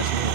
fascinating.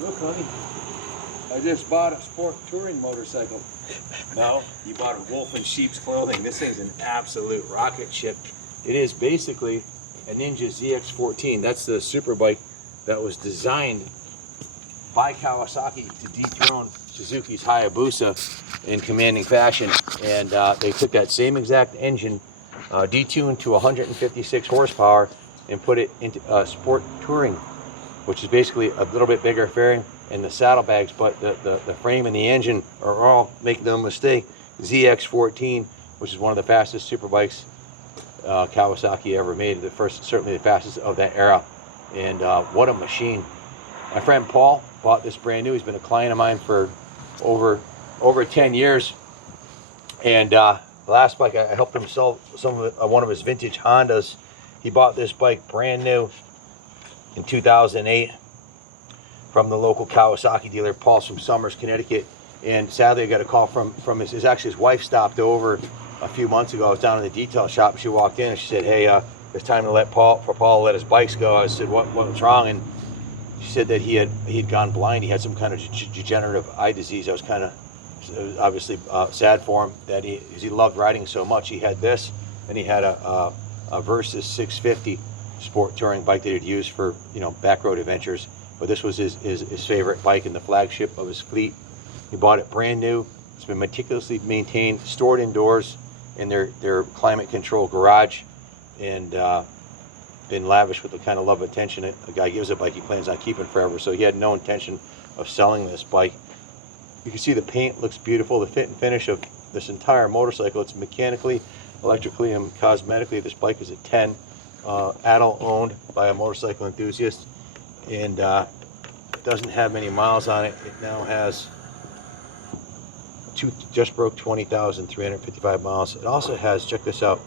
Look, honey, I just bought a sport touring motorcycle. No, you bought a wolf in sheep's clothing. This thing's an absolute rocket ship. It is basically a Ninja ZX14. That's the super bike that was designed by Kawasaki to dethrone Suzuki's Hayabusa in commanding fashion. And they took that same exact engine, detuned to 156 horsepower, and put it into sport touring, which is basically a little bit bigger fairing and the saddlebags, but the frame and the engine are all, make no mistake, ZX14, which is one of the fastest super bikes Kawasaki ever made. The first, certainly the fastest of that era. And what a machine. My friend Paul bought this brand new. He's been a client of mine for over 10 years. And the last bike, I helped him sell one of his vintage Hondas. He bought this bike brand new in 2008 from the local Kawasaki dealer. Paul's from Somers, Connecticut, and sadly I got a call from his wife stopped over a few months ago. I was down in the detail shop and she walked in and she said, hey, it's time to let Paul let his bikes go. I said, what's wrong? And she said that he had gone blind. He had some kind of degenerative eye disease. I was kind of obviously sad for him that he loved riding so much. He had this, and he had a Versus 650 sport touring bike that he'd use for, you know, back road adventures. But this was his favorite bike and the flagship of his fleet. He bought it brand new. It's been meticulously maintained, stored indoors in their climate control garage, and been lavish with the kind of love and attention a guy gives a bike he plans on keeping forever. So he had no intention of selling this bike. You can see the paint looks beautiful. The fit and finish of this entire motorcycle, it's mechanically, electrically, and cosmetically, this bike is a 10. Adult owned by a motorcycle enthusiast, and doesn't have many miles on it. It now has just broke 20,355 miles. It also has, check this out,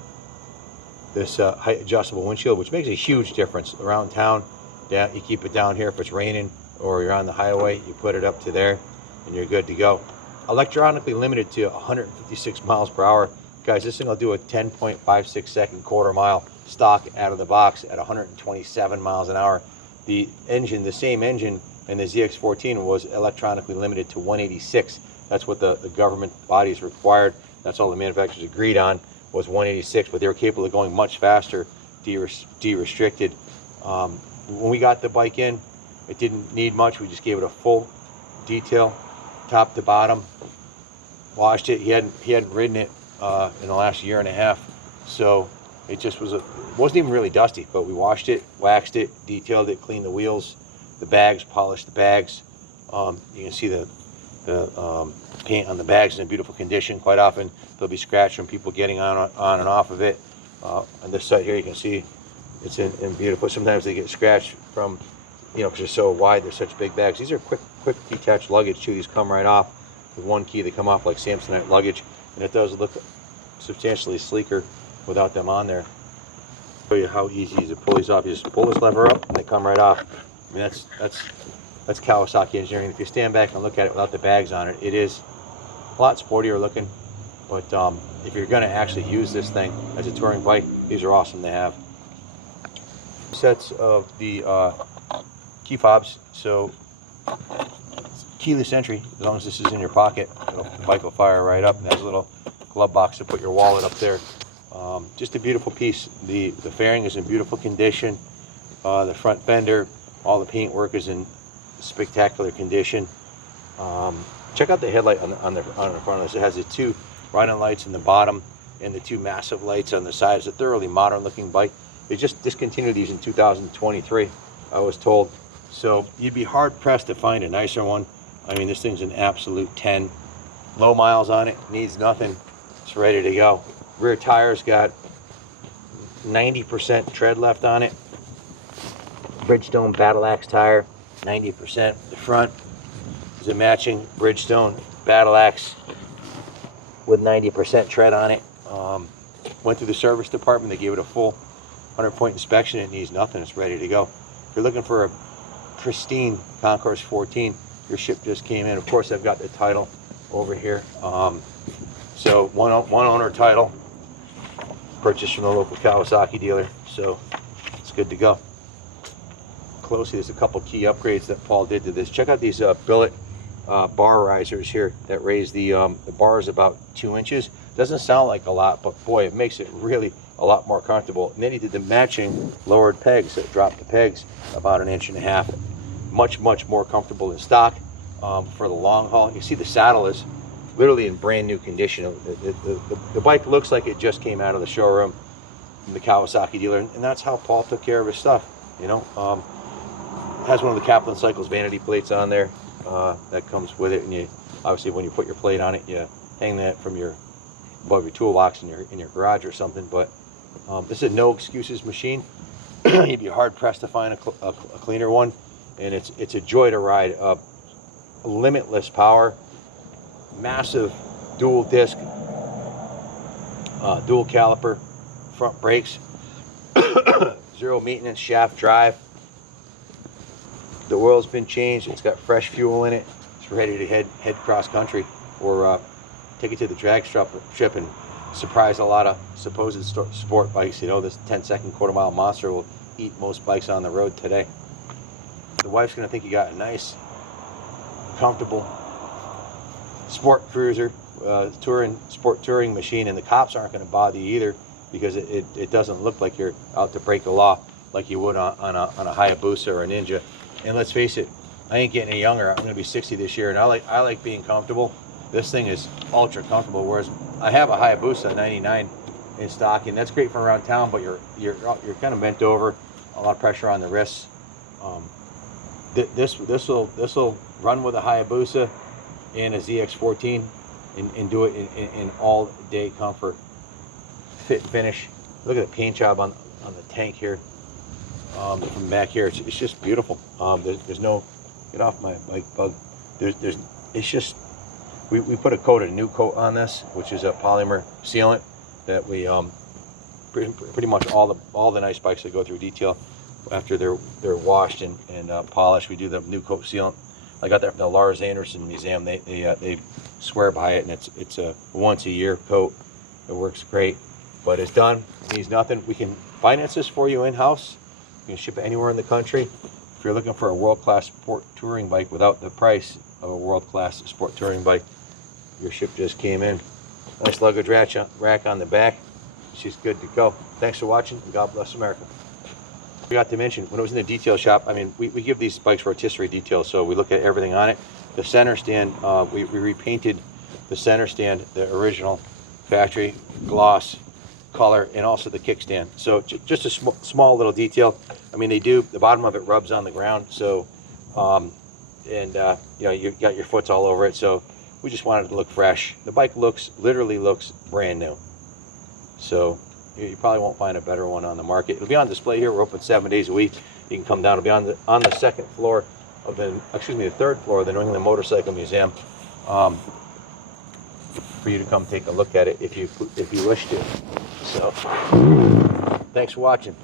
this height adjustable windshield, which makes a huge difference around town. Yeah, you keep it down here if it's raining or you're on the highway, you put it up to there and you're good to go. Electronically limited to 156 miles per hour. Guys, this thing will do a 10.56 second quarter mile stock out of the box at 127 miles an hour. The engine, the same engine in the ZX14, was electronically limited to 186. That's what the government bodies required. That's all the manufacturers agreed on, was 186, but they were capable of going much faster, de-restricted. When we got the bike in, it didn't need much. We just gave it a full detail, top to bottom, washed it. He hadn't ridden it in the last year and a half, so it just wasn't even really dusty, but we washed it, waxed it, detailed it, cleaned the wheels, the bags, polished the bags. You can see the paint on the bags is in beautiful condition. Quite often they'll be scratched from people getting on and off of it. On this side here you can see it's in beautiful. Sometimes they get scratched from, you know, because they're so wide, they're such big bags. These are quick detached luggage too. These come right off with one key. They come off like Samsonite luggage, and it does look substantially sleeker without them on there. Show you how easy it is to pull these off. You just pull this lever up and they come right off. I mean, that's Kawasaki engineering. If you stand back and look at it without the bags on it, it is a lot sportier looking. But if you're going to actually use this thing as a touring bike, these are awesome to have. Sets of the key fobs. So keyless entry. As long as this is in your pocket, the bike will fire right up. And there's a little glove box to put your wallet up there. Just a beautiful piece. The fairing is in beautiful condition. The front fender, all the paint work is in spectacular condition. Check out the headlight on the front of this. It has the two running lights in the bottom and the two massive lights on the side. It's a thoroughly modern looking bike. They just discontinued these in 2023, I was told. So you'd be hard pressed to find a nicer one. I mean, this thing's an absolute 10. Low miles on it, needs nothing. It's ready to go. Rear tire's got 90% tread left on it. Bridgestone Battle Axe tire, 90%. The front is a matching Bridgestone Battle Axe with 90% tread on it. Went through the service department. They gave it a full 100-point inspection. It needs nothing. It's ready to go. If you're looking for a pristine Concours 14, your ship just came in. Of course, I've got the title over here. So one owner title, purchased from the local Kawasaki dealer. So it's good to go. Closely, there's a couple key upgrades that Paul did to this. Check out these billet bar risers here that raise the bars about 2 inches. Doesn't sound like a lot, but boy, it makes it really a lot more comfortable. And then he did the matching lowered pegs that drop the pegs about 1.5 inches. Much more comfortable than stock for the long haul. You see the saddle is literally in brand new condition. The bike looks like it just came out of the showroom from the Kawasaki dealer, and that's how Paul took care of his stuff. You know, has one of the Kaplan Cycles vanity plates on there that comes with it, and you obviously when you put your plate on it, you hang that from above your toolbox in your garage or something. But this is a no excuses machine. You'd be hard pressed to find a cleaner one, and it's a joy to ride. Limitless power, massive dual disc, dual caliper front brakes, zero maintenance shaft drive. The oil's been changed. It's got fresh fuel in it. It's ready to head cross country or take it to the drag strip and surprise a lot of supposed sport bikes. You know, this 10-second quarter-mile monster will eat most bikes on the road today. The wife's gonna think you got a nice, comfortable sport cruiser, sport touring machine, and the cops aren't gonna bother you either because it doesn't look like you're out to break the law like you would on a Hayabusa or a Ninja. And let's face it, I ain't getting any younger. I'm going to be 60 this year, and I like being comfortable. This thing is ultra comfortable. Whereas I have a Hayabusa 99 in stock, and that's great for around town, but you're kind of bent over, a lot of pressure on the wrists. This will run with a Hayabusa and a ZX14, and do it in all day comfort, fit and finish. Look at the paint job on the tank here. From back here, it's just beautiful. There's no, get off my bike, bug. It's just, we put a new coat on this, which is a polymer sealant that we pretty much all the nice bikes that go through detail after they're washed and polished, we do the new coat sealant. I got that from the Lars Anderson Museum. They swear by it, and it's a once a year coat. It works great, but it's done. It needs nothing. We can finance this for you in-house. You can ship it anywhere in the country. If you're looking for a world-class sport touring bike without the price of a world-class sport touring bike, your ship just came in. Nice luggage rack on the back. She's good to go. Thanks for watching, and God bless America. I forgot to mention, when it was in the detail shop, I mean, we give these bikes rotisserie details, so we look at everything on it. The center stand, we repainted the center stand, the original factory gloss color, and also the kickstand. So just a small little detail. I mean, the bottom of it rubs on the ground, so you know, you got your foots all over it, so we just wanted it to look fresh. The bike literally looks brand new, so you probably won't find a better one on the market. It'll be on display here. We're open 7 days a week. You can come down. It'll be on the second floor of the third floor of the New England Motorcycle Museum, for you to come take a look at it if you wish to. So, thanks for watching.